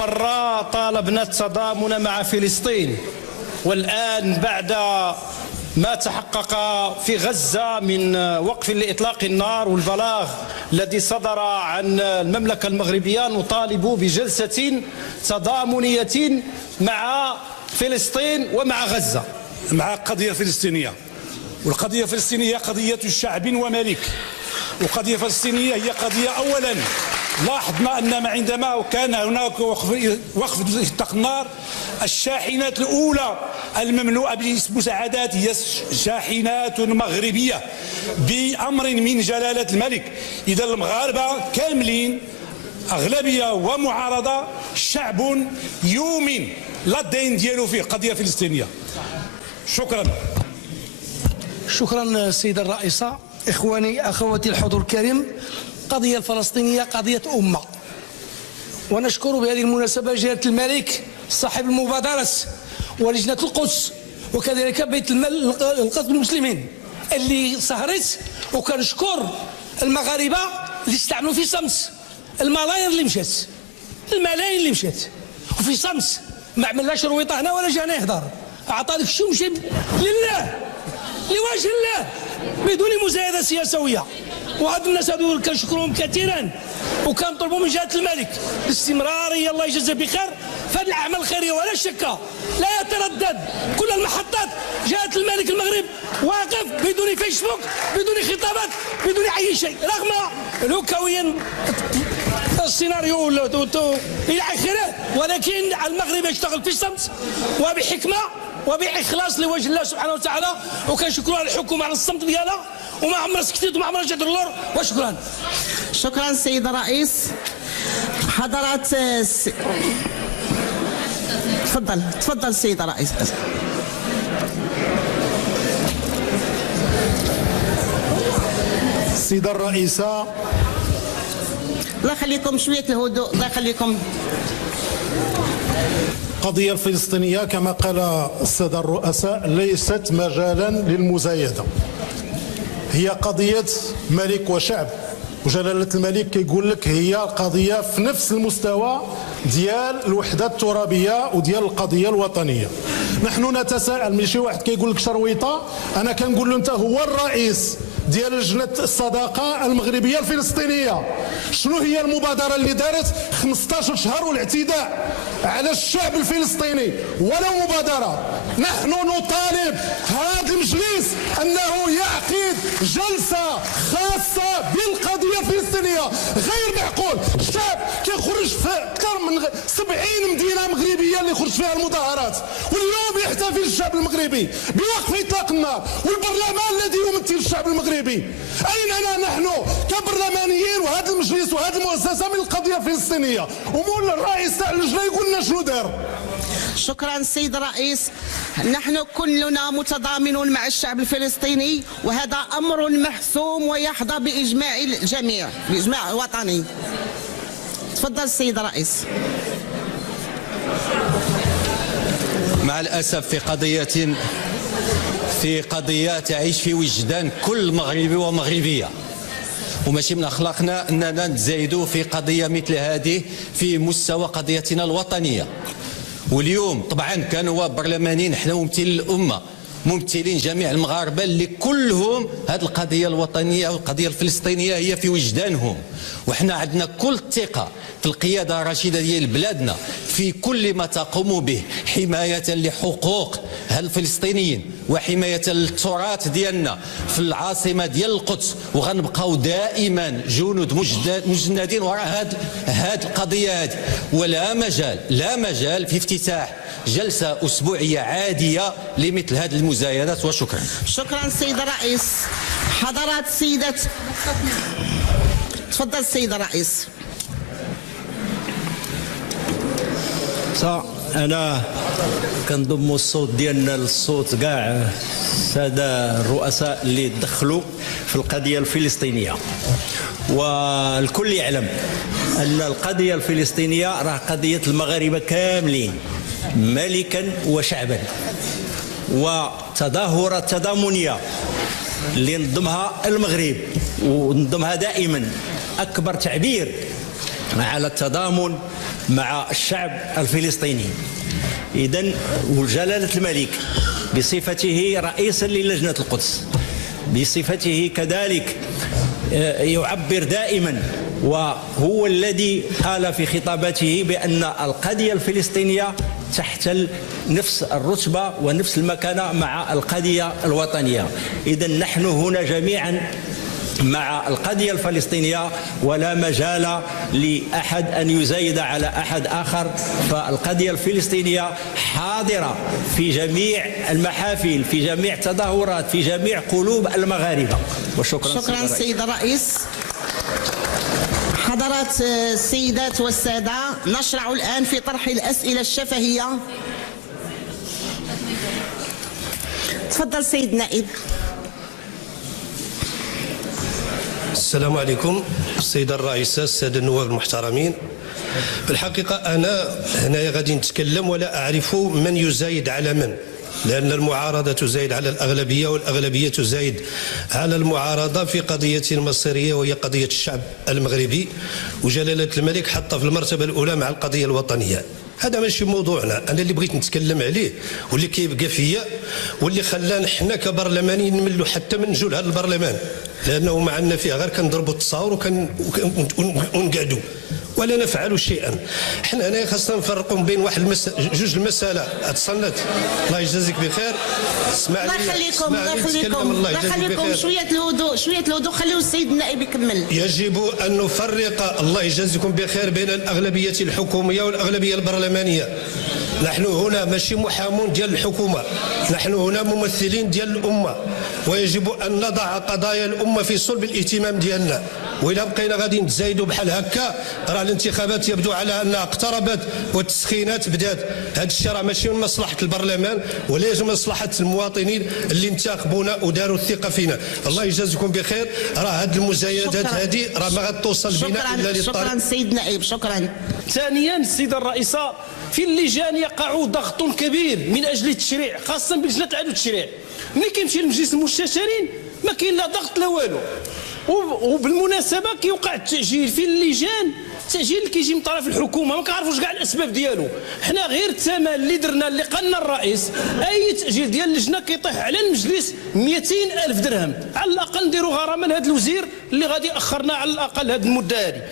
مرة طالبنا التضامن مع فلسطين، والآن بعد ما تحقق في غزة من وقف لإطلاق النار والبلاغ الذي صدر عن المملكة المغربية، نطالب بجلسة تضامنية مع فلسطين ومع غزة، مع القضية الفلسطينية. والقضية الفلسطينية قضية شعب وملك، وقضية فلسطينية هي قضية أولا لاحظنا أن عندما كان هناك وقف إطلاق النار، الشاحنات الأولى المملوءة بالمساعدات هي شاحنات مغربية بأمر من جلالة الملك. إذا المغاربة كاملين أغلبية ومعارضة، شعب يؤمن لا الدين ديالو فيه قضية فلسطينية. شكرا. شكرا سيدة الرئيسة. إخواني أخواتي الحضور الكريم، القضية الفلسطينية قضية أمة، ونشكر بهذه المناسبة جلالة الملك صاحب المبادرة ولجنة القدس، وكذلك بيت المال القدس المسلمين اللي سهرت، وكنشكر المغاربة اللي استعملوا في صمت الملايين اللي مشات وفي صمت، ما عملناش رويطة هنا ولا جانا يهضر، عطى داك الشيء ومشى لله لوجه الله بدون مزايدة سياسوية. وهاد الناس هادو كنشكرهم كثيرا، وكنطلبوا من جهة الملك الاستمرارية، الله يجزاه بخير في هذه الأعمال الخيرية، ولا شك لا يتردد كل المحطات جهة الملك المغرب واقف بدون فيسبوك، بدون خطابات، بدون أي شيء، رغم الهكويا السيناريو إلى آخره، ولكن المغرب يشتغل في الصمت وبحكمة وبإخلاص لوجه الله سبحانه وتعالى، وكنشكروا على الحكومة على الصمت ديالها، وما عمرها سكتت وما عمرها جات اللور. وشكرا. شكرا سيد الرئيس. حضرات تفضل سيد الرئيس. السيدة الرئيسة، الله يخليكم شوية الهدوء، الله يخليكم. القضية الفلسطينية كما قال السادة الرؤساء ليست مجالا للمزايدة، هي قضية ملك وشعب، وجلالة الملك كيقول لك هي قضية في نفس المستوى ديال الوحدة الترابية وديال القضية الوطنية. نحن نتساءل، من شي واحد كيقول لك شرويطة، أنا كنقول له أنت هو الرئيس ديال لجنة الصداقة المغربية الفلسطينية، شنو هي المبادرة اللي دارت 15 شهر والاعتداء على الشعب الفلسطيني؟ ولا مبادرة. نحن نطالب هذا المجلس أنه يعقد جلسة خاصة بالقضية الفلسطينية. غير معقول الشعب كيخرج في أكثر من 70 مدينة مغربية اللي خرج فيها المظاهرات، واليوم يحتفل الشعب المغربي بوقف إطلاق النار، والبرلمان الذي يمثل الشعب المغربي. أين نحن كبرلمانيين وهذا المجلس وهذه المؤسسة من القضية الفلسطينية؟ ومول الرئيس تاع اللجنة يقول لنا شنو دار. شكرا سيد الرئيس. نحن كلنا متضامنون مع الشعب الفلسطيني، وهذا أمر محسوم ويحظى بإجماع الجميع، بإجماع وطني. تفضل السيد الرئيس. مع الأسف في قضية تعيش في وجدان كل مغربي ومغربية، وماشي من أخلاقنا أننا نتزايدوا في قضية مثل هذه في مستوى قضيتنا الوطنية. واليوم طبعا كانوا برلمانيين، حنا ممثلين الأمة، ممثلين جميع المغاربة اللي كلهم هذه القضية الوطنية والقضية الفلسطينية هي في وجدانهم، وحنا عندنا كل الثقة في القيادة الرشيدة ديال بلادنا في كل ما تقوم به حماية لحقوق الفلسطينيين وحماية التراث ديالنا في العاصمة ديال القدس، وغنبقاو دائما جنود مجندين وراء هذه القضية هذه. ولا مجال في افتتاح جلسة أسبوعية عادية لمثل هذه المزايدات. وشكرا. شكرا سيد الرئيس. حضرات سيدة، تفضل السيد الرئيس. أنا كنضم الصوت ديالنا للصوت كاع السادة الرؤساء اللي دخلوا في القضية الفلسطينية، والكل يعلم أن القضية الفلسطينية راه قضية المغاربة كاملين ملكا وشعبا، وتظاهرات تضامنية اللي نظمها المغرب ونظمها دائما أكبر تعبير على التضامن مع الشعب الفلسطيني. إذن وجلالة الملك بصفته رئيسا للجنة القدس، بصفته كذلك يعبر دائما، وهو الذي قال في خطابته بأن القضية الفلسطينية تحتل نفس الرتبة ونفس المكانة مع القضية الوطنية. إذن نحن هنا جميعا مع القضية الفلسطينية، ولا مجال لأحد أن يزايد على أحد آخر. فالقضية الفلسطينية حاضرة في جميع المحافل، في جميع التظاهرات، في جميع قلوب المغاربة. وشكرا. شكرا سيد الرئيس. حضرات السيدات والسادة، نشرع الآن في طرح الأسئلة الشفهية. تفضل سيد نائب. السلام عليكم السيدة الرئيسة، السادة النواب المحترمين. في الحقيقة أنا هنا غادي نتكلم ولا أعرف من يزايد على من، لأن المعارضة تزايد على الأغلبية والأغلبية تزايد على المعارضة في قضية مصيرية وهي قضية الشعب المغربي، وجلالة الملك حطها في المرتبة الأولى مع القضية الوطنية. هذا ماشي موضوعنا، أنا اللي بغيت نتكلم عليه واللي كيبقى فيا واللي خلانا حنا كبرلمانيين نملوا حتى من نجوا لهذا البرلمان، لأنه ما عندنا فيه غير كنضربوا التصاور ونقعدوا ولا نفعل شيئا. حنا هنا خاصنا نفرقوا بين جوج المسألة. اتصلت الله يجازيك بخير. الله يخليكم شوية الهدوء، شوية الهدوء، خليوا السيد النائب يكمل. يجب أن نفرق الله يجازيكم بخير بين الأغلبية الحكومية والأغلبية البرلمانية. نحن هنا ماشي محامون ديال الحكومة، نحن هنا ممثلين ديال الأمة، ويجب أن نضع قضايا الأمة في صلب الاهتمام ديالنا. وإلا بقينا غادي نتزايدوا بحال هكا، راه الانتخابات يبدو على أنها اقتربت والتسخينات بدات. هذا الشيء راه ماشي من مصلحة البرلمان ولا من مصلحة المواطنين اللي انتخبونا وداروا الثقة فينا. الله يجازيكم بخير. راه هذه المزايدات هذه راه ما غتوصل بنا إلا للطريق. شكرا سيد نائب. شكرا. ثانيا السيدة الرئيسة، في اللجان يقع ضغط كبير من أجل التشريع، خاصة بلجنة العدل والتشريع. ملي كيمشي لمجلس المستشارين ما كاين لا ضغط لا والو. وبالمناسبة كيوقع التأجيل في اللجان، التأجيل اللي كيجي من طرف الحكومة ما كنعرفوش كاع الأسباب ديالو. حنا غير الثمن اللي درنا اللي قالنا الرئيس، أي تأجيل ديال اللجنة كيطيح على المجلس 200,000 درهم، على الأقل نديروا غرامة لهذا الوزير اللي غادي أخرنا على الأقل هذه المدة هذه.